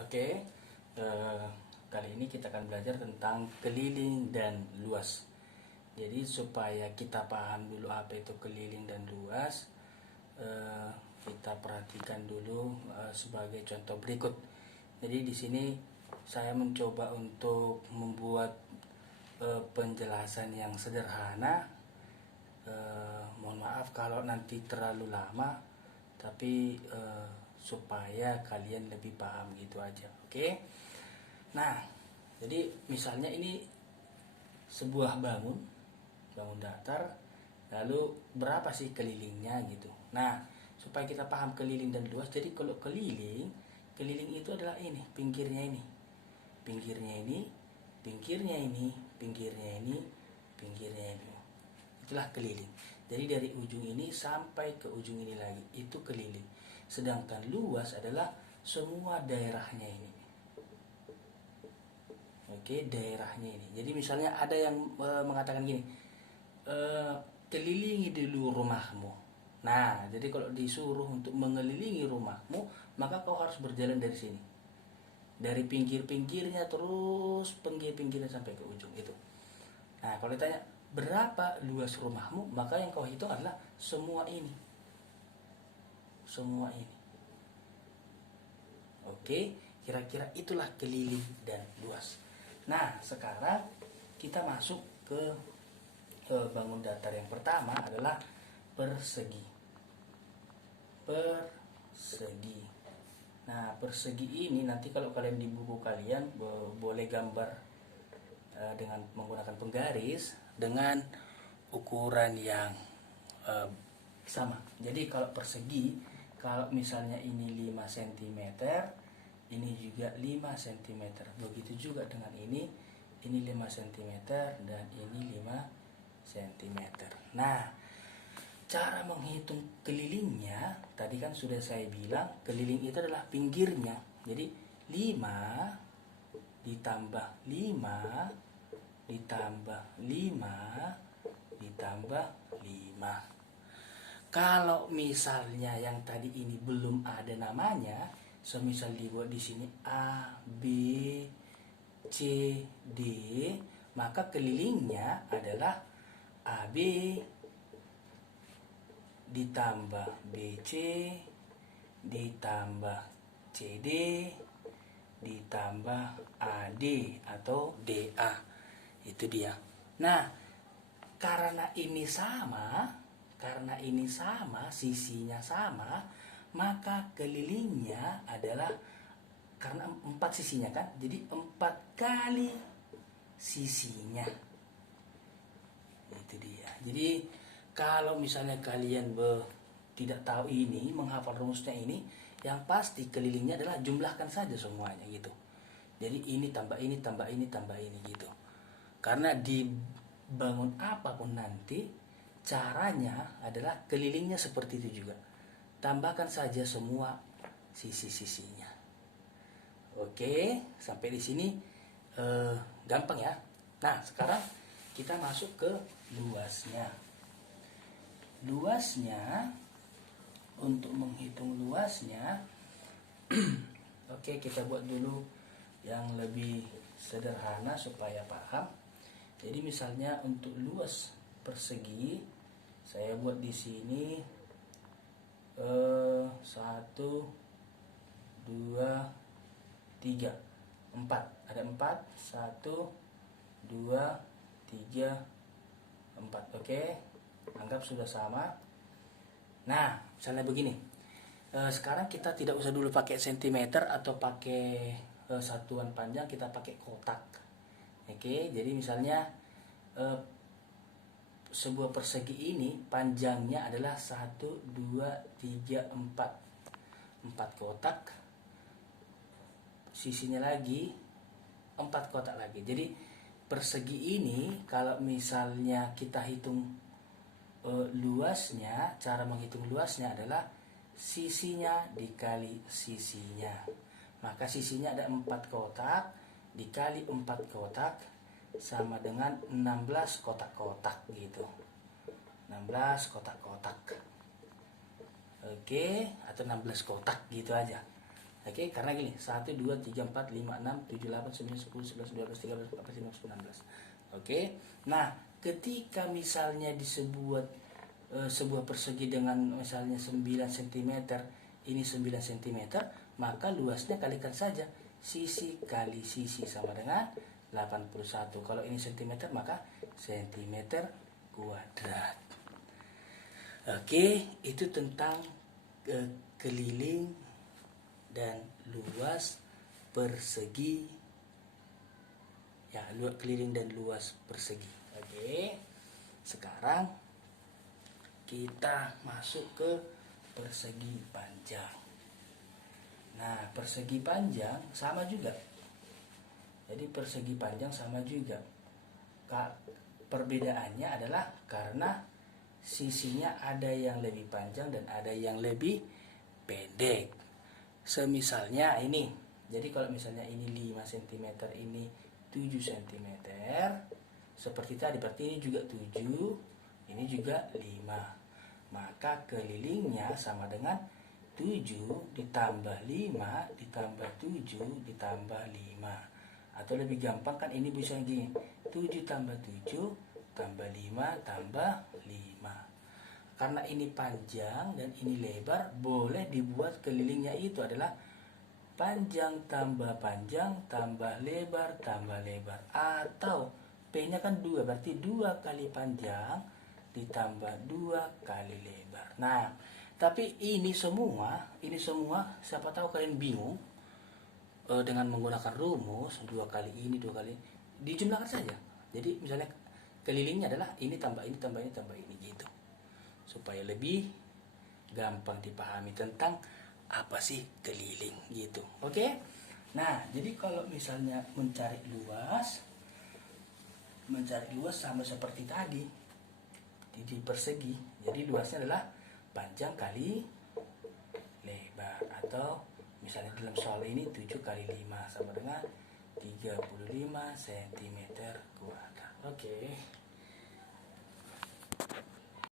Oke, kali ini kita akan belajar tentang keliling dan luas. Jadi supaya kita paham dulu apa itu keliling dan luas, kita perhatikan dulu sebagai contoh berikut. Jadi di sini saya mencoba untuk membuat penjelasan yang sederhana. Mohon maaf kalau nanti terlalu lama, tapi supaya kalian lebih paham gitu aja. Oke. Nah, jadi misalnya ini sebuah bangun datar, lalu berapa sih kelilingnya gitu. Nah, supaya kita paham keliling dan luas, jadi kalau keliling itu adalah ini, pinggirnya ini, pinggirnya ini, pinggirnya ini, pinggirnya ini, pinggirnya ini. Itulah keliling. Jadi dari ujung ini sampai ke ujung ini lagi, itu keliling. Sedangkan luas adalah semua daerahnya ini. Oke, daerahnya ini. Jadi misalnya ada yang mengatakan gini, kelilingi dulu rumahmu. Nah, jadi kalau disuruh untuk mengelilingi rumahmu, maka kau harus berjalan dari sini. Dari pinggir-pinggirnya terus pinggir-pinggirnya sampai ke ujung itu. Nah, kalau ditanya berapa luas rumahmu, maka yang kau hitung adalah semua ini. Semua ini. Oke, kira-kira itulah keliling dan luas. Nah, sekarang kita masuk ke bangun datar yang pertama adalah persegi. Persegi. Nah, persegi ini nanti kalau kalian di buku kalian boleh gambar dengan menggunakan penggaris dengan ukuran yang sama. Jadi kalau persegi, kalau misalnya ini 5 cm, ini juga 5 cm. Begitu juga dengan ini 5 cm dan ini 5 cm. Nah, cara menghitung kelilingnya tadi kan sudah saya bilang, keliling itu adalah pinggirnya. Jadi 5 ditambah 5 ditambah 5 ditambah 5. Kalau misalnya yang tadi ini belum ada namanya, semisal dibuat di sini A, B, C, D, maka kelilingnya adalah AB ditambah BC ditambah CD ditambah AD atau DA. Itu dia. Nah, karena ini sama, sisinya sama, maka kelilingnya adalah, karena 4 sisinya kan, jadi 4 kali sisinya. Itu dia. Jadi kalau misalnya kalian tidak tahu ini, menghafal rumusnya ini, yang pasti kelilingnya adalah jumlahkan saja semuanya gitu. Jadi ini tambah ini tambah ini tambah ini gitu. Karena dibangun apapun nanti, caranya adalah kelilingnya seperti itu juga. Tambahkan saja semua sisi-sisinya. Oke, sampai di sini gampang ya. Nah, sekarang kita masuk ke luasnya. Luasnya, untuk menghitung luasnya, oke, kita buat dulu yang lebih sederhana supaya paham. Jadi misalnya untuk luas persegi, saya buat di sini 1, 2, 3, 4. Ada 4, 1, 2, 3, 4. Oke, anggap sudah sama. Nah, misalnya begini. Sekarang kita tidak usah dulu pakai sentimeter atau pakai satuan panjang, kita pakai kotak. Oke, jadi misalnya sebuah persegi ini panjangnya adalah 1, 2, 3, 4. 4 kotak. Sisinya lagi 4 kotak lagi. Jadi persegi ini kalau misalnya kita hitung luasnya, cara menghitung luasnya adalah sisinya dikali sisinya. Maka sisinya ada 4 kotak dikali 4 kotak sama dengan 16 kotak-kotak gitu. 16 kotak-kotak. Oke, atau 16 kotak gitu aja. Oke, karena gini, 1, 2, 3, 4, 5, 6, 7, 8, 9, 10, 11, 12, 13, 14, 15, 16. Oke, nah ketika misalnya di sebuah persegi dengan misalnya 9 cm, ini 9 cm, maka luasnya kalikan saja sisi kali sisi sama dengan 81. Kalau ini cm, maka cm kuadrat. Oke, itu tentang keliling dan luas persegi, ya, keliling dan luas persegi. Oke, sekarang kita masuk ke persegi panjang. Nah, persegi panjang sama juga. Jadi persegi panjang sama juga. Perbedaannya adalah karena sisinya ada yang lebih panjang dan ada yang lebih pendek. Semisalnya ini. Jadi kalau misalnya ini 5 cm, ini 7 cm. Seperti tadi, berarti ini juga 7, ini juga 5. Maka kelilingnya sama dengan 7 ditambah 5 ditambah 7 ditambah 5. Atau lebih gampang kan ini bisa gini, 7 tambah 7 tambah 5 tambah 5. Karena ini panjang dan ini lebar, boleh dibuat kelilingnya itu adalah panjang tambah lebar tambah lebar. Atau P-nya kan 2, berarti 2 kali panjang ditambah 2 kali lebar. Nah, tapi ini semua siapa tahu kalian bingung dengan menggunakan rumus 2 kali ini 2 kali, dijumlahkan saja. Jadi misalnya kelilingnya adalah ini tambah ini tambah ini tambah ini gitu, supaya lebih gampang dipahami tentang apa sih keliling gitu. Oke. Nah, jadi kalau misalnya mencari luas sama seperti tadi di persegi. Jadi luasnya adalah panjang kali lebar, atau misalnya dalam soal ini 7 kali 5 sama dengan 35 cm kuadrat. Oke.